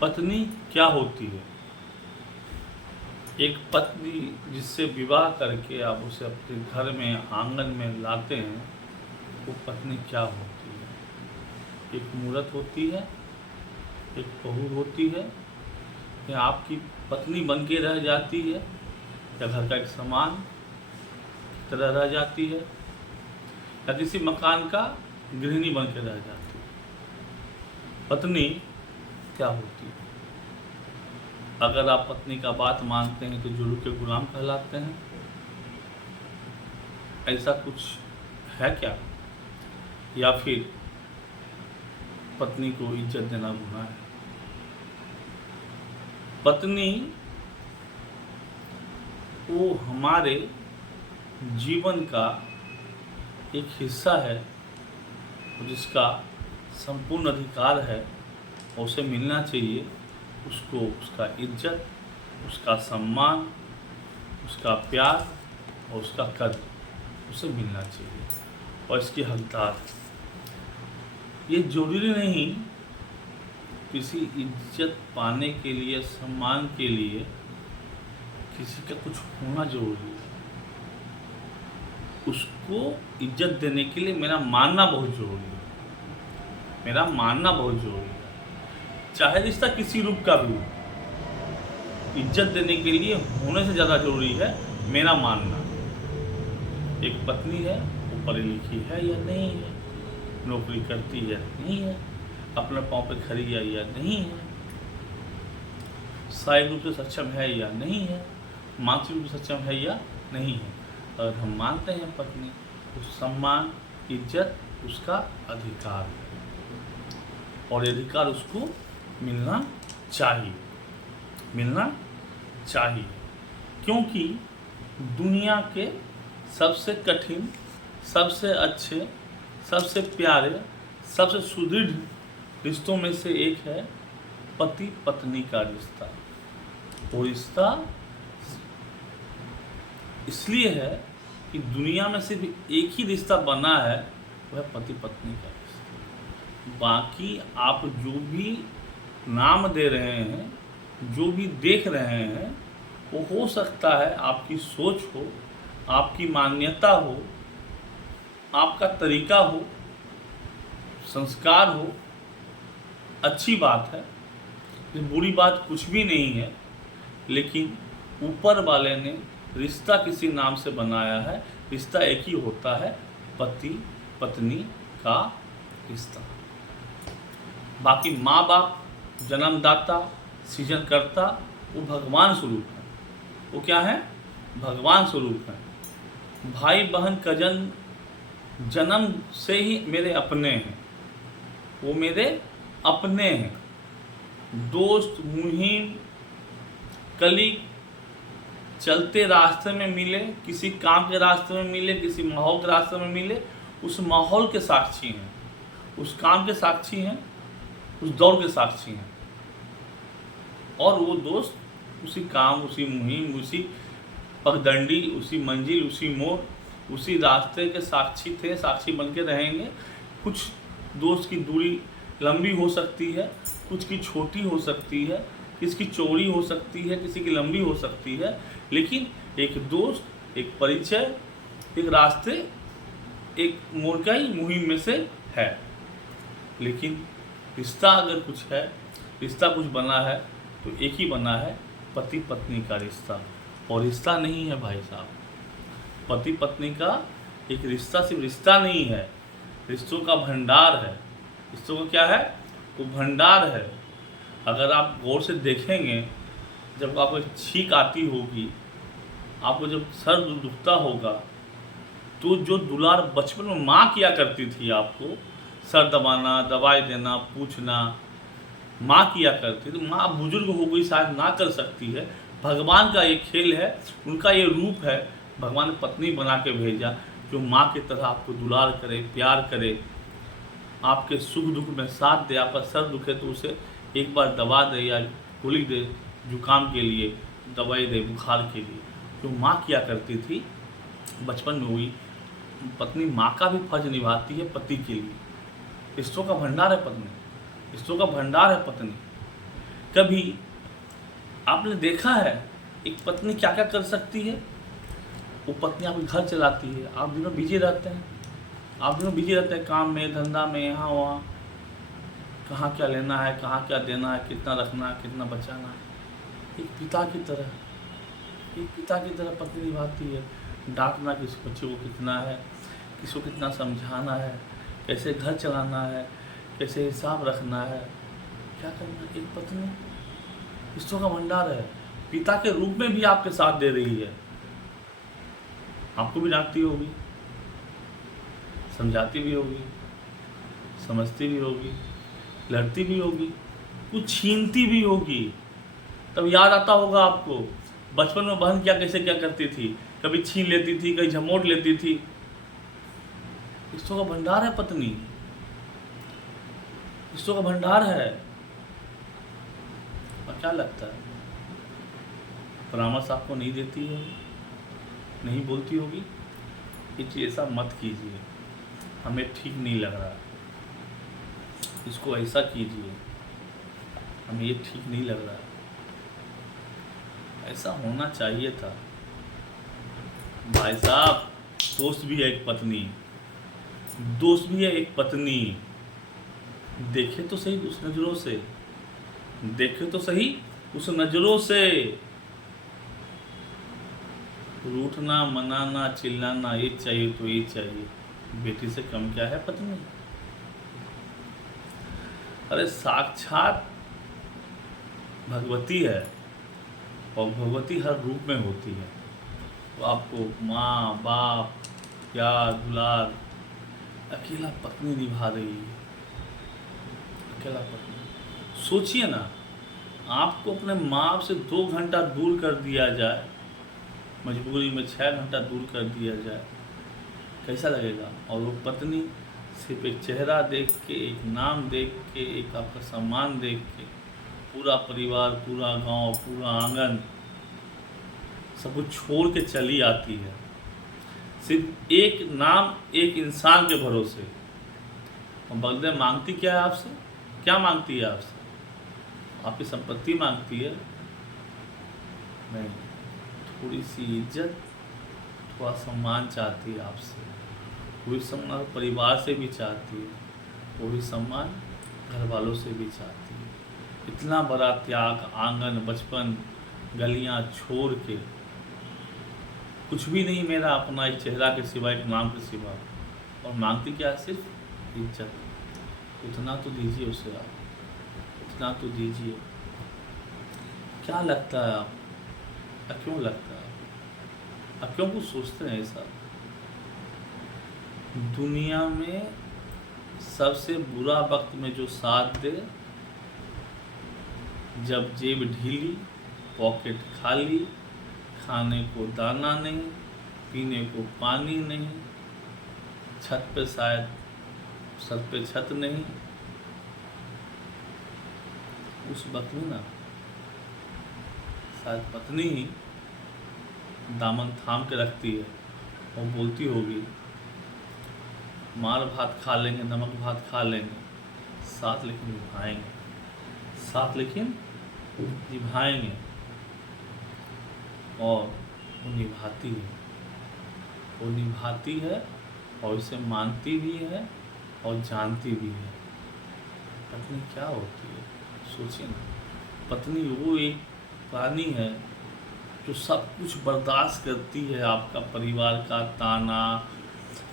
पत्नी क्या होती है? एक पत्नी जिससे विवाह करके आप उसे अपने घर में आंगन में लाते हैं, वो पत्नी क्या होती है? एक मूरत होती है, एक बहू होती है, या आपकी पत्नी बन के रह जाती है, या घर का एक सामान की तरह रह जाती है, या किसी मकान का गृहिणी बन के रह जाती है? पत्नी क्या होती है? अगर आप पत्नी का बात मानते हैं तो जुल्म के गुलाम कहलाते हैं। ऐसा कुछ है क्या? या फिर पत्नी को इज्जत देना गुनाह है? पत्नी वो हमारे जीवन का एक हिस्सा है, जिसका संपूर्ण अधिकार है और उसे मिलना चाहिए। उसको उसका इज्जत, उसका सम्मान, उसका प्यार और उसका कद्र उसे मिलना चाहिए और इसकी हकदार है। ये जरूरी नहीं किसी इज्जत पाने के लिए, सम्मान के लिए किसी का कुछ होना जरूरी है। उसको इज्जत देने के लिए मेरा मानना बहुत जरूरी है। मेरा मानना बहुत जरूरी है, चाहे रिश्ता किसी रूप का भी हो। इज्जत देने के लिए होने से ज़्यादा जरूरी है मेरा मानना। एक पत्नी है, वो पढ़ी लिखी है या नहीं है, नौकरी करती है नहीं है, अपने पाँव पे खड़ी है या नहीं है, शारीरिक रूप से सक्षम है या नहीं है, मानसिक रूप से सक्षम है या नहीं है। अगर हम मानते हैं पत्नी, तो सम्मान, इज्जत उसका अधिकार है और ये अधिकार उसको मिलना चाहिए, मिलना चाहिए। क्योंकि दुनिया के सबसे कठिन, सबसे अच्छे, सबसे प्यारे, सबसे सुदृढ़ रिश्तों में से एक है पति पत्नी का रिश्ता। वो रिश्ता इसलिए है कि दुनिया में सिर्फ एक ही रिश्ता बना है, वह पति पत्नी का रिश्ता। बाकी आप जो भी नाम दे रहे हैं, जो भी देख रहे हैं, वो हो सकता है आपकी सोच हो, आपकी मान्यता हो, आपका तरीका हो, संस्कार हो। अच्छी बात है, ये बुरी बात कुछ भी नहीं है, लेकिन ऊपर वाले ने रिश्ता किसी नाम से बनाया है। रिश्ता एक ही होता है, पति पत्नी का रिश्ता। बाकी माँ बाप, जन्मदाता, सृजनकर्ता, वो भगवान स्वरूप है। वो क्या है? भगवान स्वरूप है। भाई बहन कजन जन्म से ही मेरे अपने हैं, वो मेरे अपने हैं। दोस्त, मुहिम, कलीग, चलते रास्ते में मिले, किसी काम के रास्ते में मिले, किसी माहौल के रास्ते में मिले, उस माहौल के साक्षी हैं, उस काम के साक्षी हैं, उस दौर के साक्षी हैं। और वो दोस्त उसी काम, उसी मुहिम, उसी पगडंडी, उसी मंजिल, उसी मोड़, उसी रास्ते के साक्षी थे, साक्षी बन के रहेंगे। कुछ दोस्त की दूरी लंबी हो सकती है, कुछ की छोटी हो सकती है, किसी की चौड़ी हो सकती है, किसी की लंबी हो सकती है, लेकिन एक दोस्त, एक परिचय, एक रास्ते, एक मोड़ का ही मुहिम में से है। लेकिन रिश्ता अगर कुछ है, रिश्ता कुछ बना है, तो एक ही बना है, पति पत्नी का रिश्ता। और रिश्ता नहीं है भाई साहब, पति पत्नी का एक रिश्ता सिर्फ रिश्ता नहीं है, रिश्तों का भंडार है। रिश्तों का क्या है? वो भंडार है। अगर आप गौर से देखेंगे, जब आपको छींक आती होगी, आपको जब सर दुखता होगा, तो जो दुलार बचपन में माँ किया करती थी, आपको सर दबाना, दवाई देना, पूछना, माँ किया करती थी। माँ बुजुर्ग हो गई, शायद ना कर सकती है। भगवान का ये खेल है, उनका ये रूप है। भगवान ने पत्नी बना के भेजा, जो माँ की तरह आपको दुलार करे, प्यार करे, आपके सुख दुख में साथ दे। आपका सर दुखे तो उसे एक बार दवा दे या गोली दे, जुकाम के लिए दवाई दे, बुखार के लिए, जो माँ किया करती थी बचपन में हुई। पत्नी माँ का भी फर्ज निभाती है पति के लिए। रिश्तों का भंडार है पत्नी, रिश्तों का भंडार है पत्नी। कभी आपने देखा है एक पत्नी क्या क्या कर सकती है? वो पत्नी आपके घर चलाती है, आप दिनों बिजी रहते हैं, आप दिनों बिजी रहते हैं काम में, धंधा में, यहाँ वहाँ, कहाँ क्या लेना है, कहाँ क्या देना है, कितना रखना है, कितना बचाना है। एक पिता की तरह पत्नी निभाती है। डांटना किस बच्चे को कितना है, किसको कितना समझाना है, कैसे घर चलाना है, कैसे हिसाब रखना है, क्या करना है। एक पत्नी रिश्तों का भंडार है, पिता के रूप में भी आपके साथ दे रही है। आपको भी डांटती होगी, समझाती भी होगी, समझती भी होगी, लड़ती भी होगी, कुछ छीनती भी होगी। तब याद आता होगा आपको बचपन में बहन क्या कैसे क्या करती थी, कभी छीन लेती थी, कभी झमोट लेती थी। रिश्तों का भंडार है पत्नी, रिश्तों का भंडार है। और क्या लगता है परामर्श आपको नहीं देती है, नहीं बोलती होगी ये चीज़ ऐसा मत कीजिए, हमें ठीक नहीं लग रहा, इसको ऐसा कीजिए, हमें ये ठीक नहीं लग रहा। ऐसा होना चाहिए था भाई साहब। दोस्त भी है एक पत्नी, दोस्त भी है एक पत्नी। देखे तो सही उस नज़रों से, देखे तो सही उस नज़रों से। रूठना, मनाना, चिल्लाना, ये चाहिए तो ये चाहिए, बेटी से कम क्या है पत्नी? अरे साक्षात भगवती है, और भगवती हर रूप में होती है। तो आपको माँ बाप प्यार दुलार अकेला पत्नी निभा रही है, अकेला पत्नी। सोचिए ना, आपको अपने माँ बाप से 2 घंटा दूर कर दिया जाए, मजबूरी में 6 घंटा दूर कर दिया जाए, कैसा लगेगा? और वो पत्नी सिर्फ एक चेहरा देख के, एक नाम देख के, एक आपका सम्मान देख के, पूरा परिवार, पूरा गांव, पूरा आंगन सब कुछ छोड़ के चली आती है, सिर्फ एक नाम, एक इंसान के भरोसे। और बदले मांगती क्या है आपसे? क्या मांगती है आपसे? आपकी संपत्ति मांगती है? नहीं, थोड़ी सी इज्जत, थोड़ा सम्मान चाहती है आपसे। वही सम्मान परिवार से भी चाहती है, वही सम्मान घर वालों से भी चाहती है। इतना बड़ा त्याग, आंगन, बचपन, गलियां छोड़ के, कुछ भी नहीं मेरा अपना, एक चेहरा के सिवा, एक नाम के सिवा, और मांगती क्या है? सिर्फ इज्जत। उतना तो दीजिए उसे आप, उतना तो दीजिए। क्या लगता है आप? क्यों लगता है? अब क्यों कुछ सोचते हैं ऐसा? दुनिया में सबसे बुरा वक्त में जो साथ दे, जब जेब ढीली, पॉकेट खाली, खाने को दाना नहीं, पीने को पानी नहीं, छत पे शायद सर पे छत नहीं, उस वक्त में ना शायद पत्नी ही दामन थाम के रखती है और बोलती होगी, मार भात खा लेंगे, नमक भात खा लेंगे, साथ लेकिन निभाएंगे, साथ लेकिन निभाएंगे। और वो निभाती है, वो निभाती है, और इसे मानती भी है और जानती भी है। पत्नी क्या होती है? सोचिए ना, पत्नी वो एक प्राणी है जो सब कुछ बर्दाश्त करती है, आपका परिवार का ताना,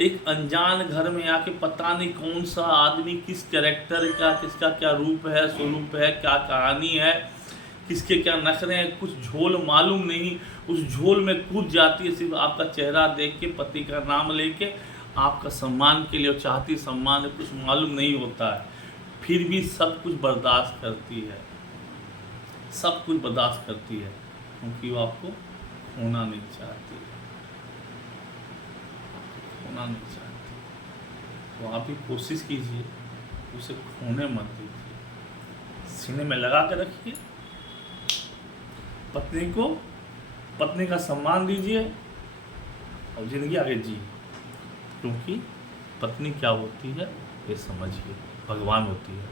एक अनजान घर में आके पता नहीं कौन सा आदमी किस कैरेक्टर का, किसका क्या रूप है, स्वरूप है, क्या कहानी है, किसके क्या नखरे हैं, कुछ झोल मालूम नहीं, उस झोल में कूद जाती है सिर्फ आपका चेहरा देख के, पति का नाम लेके, आपका सम्मान के लिए, और चाहती सम्मान है, कुछ मालूम नहीं होता है, फिर भी सब कुछ बर्दाश्त करती है, सब कुछ बर्दाश्त करती है, क्योंकि वो आपको खोना नहीं चाहती, खोना नहीं चाहती। तो आप भी कोशिश कीजिए, उसे खोने मत दीजिए, सीने में लगा के रखिए, पत्नी को, पत्नी का सम्मान दीजिए और जिंदगी आगे जी। क्योंकि पत्नी क्या होती है ये समझिए, भगवान होती है।